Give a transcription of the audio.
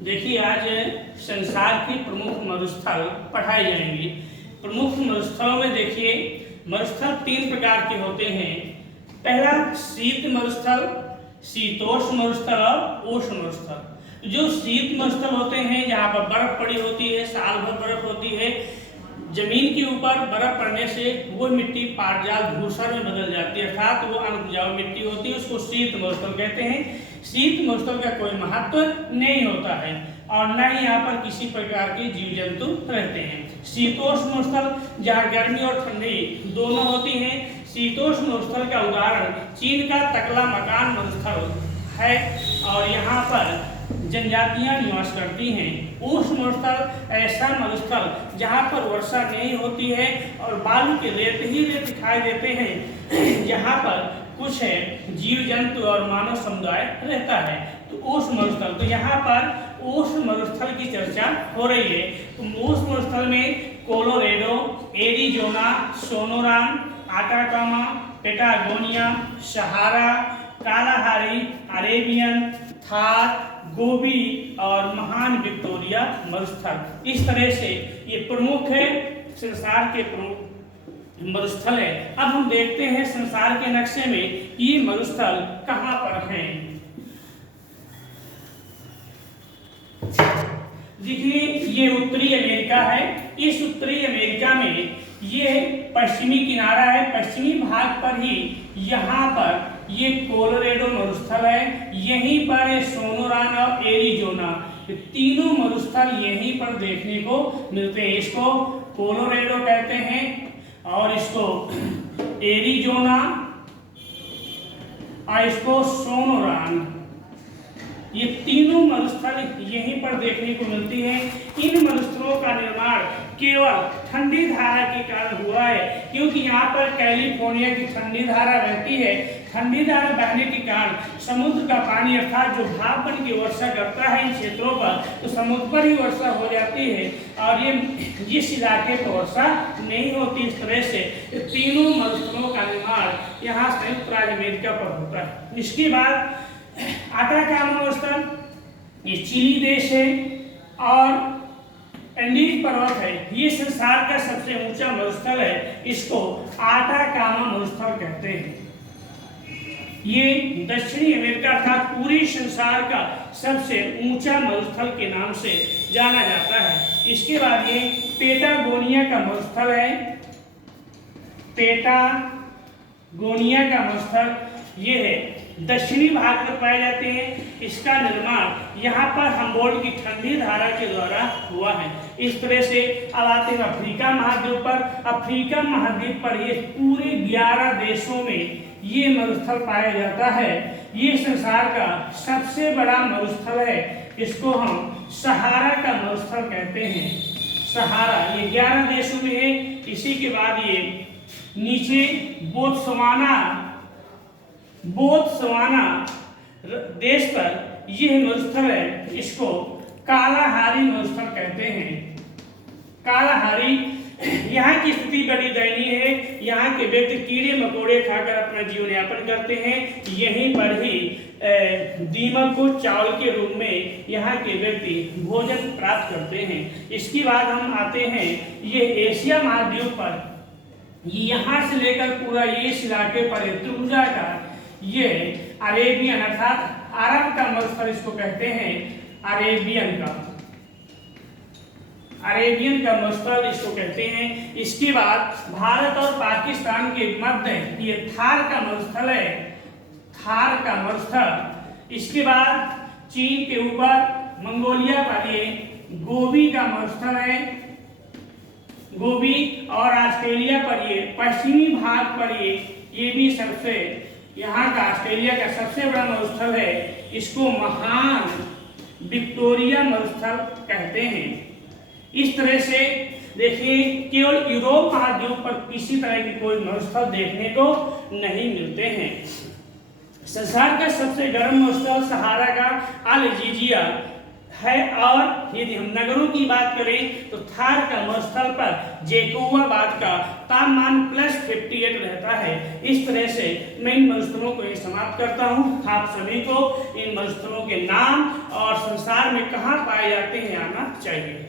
देखिए, आज संसार के प्रमुख मरुस्थल पढ़ाए जाएंगे। प्रमुख मरुस्थलों में देखिए, मरुस्थल 3 प्रकार के होते हैं। पहला शीत मरुस्थल, शीतोष्ण मरुस्थल और उष्ण मरुस्थल। जो शीत मरुस्थल होते हैं, जहाँ पर बर्फ पड़ी होती है, साल भर बर्फ होती है, जमीन के ऊपर बर्फ पड़ने से वो मिट्टी पाटजाल धूसर में बदल जाती है, अर्थात वो अनउपजाऊ मिट्टी होती है, उसको शीत मरुस्थल कहते हैं। शीत मरुस्थल का कोई महत्व नहीं होता है और न ही यहाँ पर किसी प्रकार के जीव जंतु रहते हैं। शीतोष्ण मरुस्थल, जहाँ गर्मी और ठंडी दोनों होती हैं। शीतोष्ण मरुस्थल का उदाहरण चीन का तकला मकान मरुस्थल है और यहाँ पर जनजातियां निवास करती हैं। उष्ण मरुस्थल ऐसा मरुस्थल जहाँ पर वर्षा नहीं होती है और बालू के रेत ही रेत दिखाई देते हैं, जहाँ पर कुछ जीव जंतु और मानव समुदाय रहता है। तो उष्ण मरुस्थल, तो यहाँ पर उष्ण मरुस्थल की चर्चा हो रही है। तो उष्ण मरुस्थल में Colorado, Arizona, Sonoran, Atacama, Patagonia, Sahara, Kalahari, Arabian, Thar, Gobi और महान विक्टोरिया मरुस्थल। इस तरह से ये प्रमुख है, संसार के प्रमुख मरुस्थल है। अब हम देखते हैं संसार के नक्शे में ये मरुस्थल कहाँ पर हैं। देखिए, ये उत्तरी अमेरिका है। इस उत्तरी अमेरिका में ये पश्चिमी किनारा है, पश्चिमी भाग पर ही यहाँ पर ये कोलोरेडो मरुस्थल है। यहीं पर सोनोरान और एरिजोना, तीनों मरुस्थल यहीं पर देखने को मिलते हैं। इसको कोलोरेडो कहते हैं और इसको एरिजोना और इसको सोनोरान, ये तीनों मरुस्थल यहीं पर देखने को मिलती हैं। इन मरुस्थलों का निर्माण केवल ठंडी धारा के कारण हुआ है, क्योंकि यहाँ पर कैलिफोर्निया की ठंडी धारा रहती है। ठंडी धारा बहने के कारण समुद्र का पानी, अर्थात जो भाप बन के वर्षा करता है इन क्षेत्रों पर, तो समुद्र पर ही वर्षा हो जाती है और ये जिस इलाके पर वर्षा नहीं होती। इस तरह से तीनों मरुस्थलों का निर्माण यहाँ संयुक्त राज्य अमेरिका पर होता है। इसके बाद आटाकामा मरुस्थल, ये चिली देश है और एंडीज पर्वत है। ये संसार का सबसे ऊंचा मरुस्थल है, इसको आटाकामा मरुस्थल कहते हैं। ये दक्षिणी अमेरिका का पूरी संसार का सबसे ऊंचा मरुस्थल के नाम से जाना जाता है। इसके बाद ये पेटागोनिया का मरुस्थल है। पेटागोनिया का मरुस्थल ये है, दक्षिणी भाग में पाए जाते हैं। इसका निर्माण यहाँ पर हम्बोल्ट की ठंडी धारा के द्वारा हुआ है। इस तरह से अब आते हैं अफ्रीका महाद्वीप पर। अफ्रीका महाद्वीप पर ये पूरे 11 देशों में ये मरुस्थल पाया जाता है। ये संसार का सबसे बड़ा मरुस्थल है। इसको हम सहारा का मरुस्थल कहते हैं। सहारा ये 11 देशों में है। इसी के बाद ये नीचे बोत्सवाना देश पर यह मरुस्थल है, इसको कालाहारी मरुस्थल कहते हैं। कालाहारी, यहाँ की स्थिति बड़ी दयनीय है। यहाँ के व्यक्ति कीड़े मकोड़े खाकर अपना जीवन यापन करते हैं। यहीं पर ही दीमक को चावल के रूप में यहाँ के व्यक्ति भोजन प्राप्त करते हैं। इसके बाद हम आते हैं ये एशिया महाद्वीप पर। यहाँ से लेकर पूरा इस इलाके पर त्रिभुजा का ये अरेबियन, अर्थात अरब का मरुस्थल इसको कहते हैं। अरेबियन का मरुस्थल इसको कहते हैं। इसके बाद भारत और पाकिस्तान के मध्य ये थार का मरुस्थल है। थार का मरुस्थल। इसके बाद चीन के ऊपर मंगोलिया पर ये गोबी का मरुस्थल है। गोबी और ऑस्ट्रेलिया पर ये पश्चिमी भाग पर ये भी सबसे, यहाँ का ऑस्ट्रेलिया का सबसे बड़ा मरुस्थल है। इसको महान विक्टोरिया मरुस्थल कहते हैं। इस तरह से देखिए, केवल यूरोप महाद्वीप पर किसी तरह की कोई मरुस्थल देखने को नहीं मिलते हैं। संसार का सबसे गर्म मरुस्थल सहारा का अल जीजिया है। और यदि हम नगरों की बात करें तो थार का मरुस्थल पर जैकोबाबाद का तापमान +58 रहता है। इस तरह से मैं इन मरुस्थलों को समाप्त करता हूँ। आप सभी को इन मरुस्थलों के नाम और संसार में कहाँ पाए जाते हैं आना चाहिए।